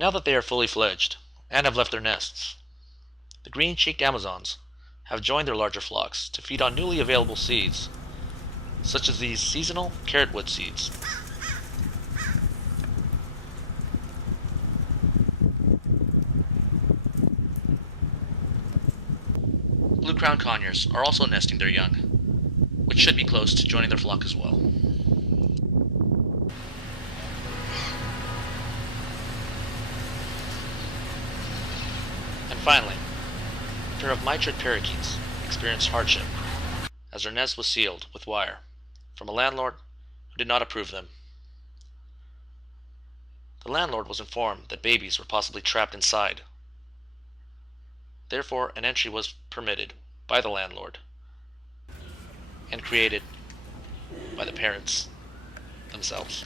Now that they are fully fledged and have left their nests, the green-cheeked Amazons have joined their larger flocks to feed on newly available seeds, such as these seasonal carrotwood seeds. Blue-crowned conures are also nesting their young, which should be close to joining their flock as well. And finally, a pair of mitred parakeets experienced hardship, as their nest was sealed with wire from a landlord who did not approve them. The landlord was informed that babies were possibly trapped inside. Therefore, an entry was permitted by the landlord and created by the parents themselves.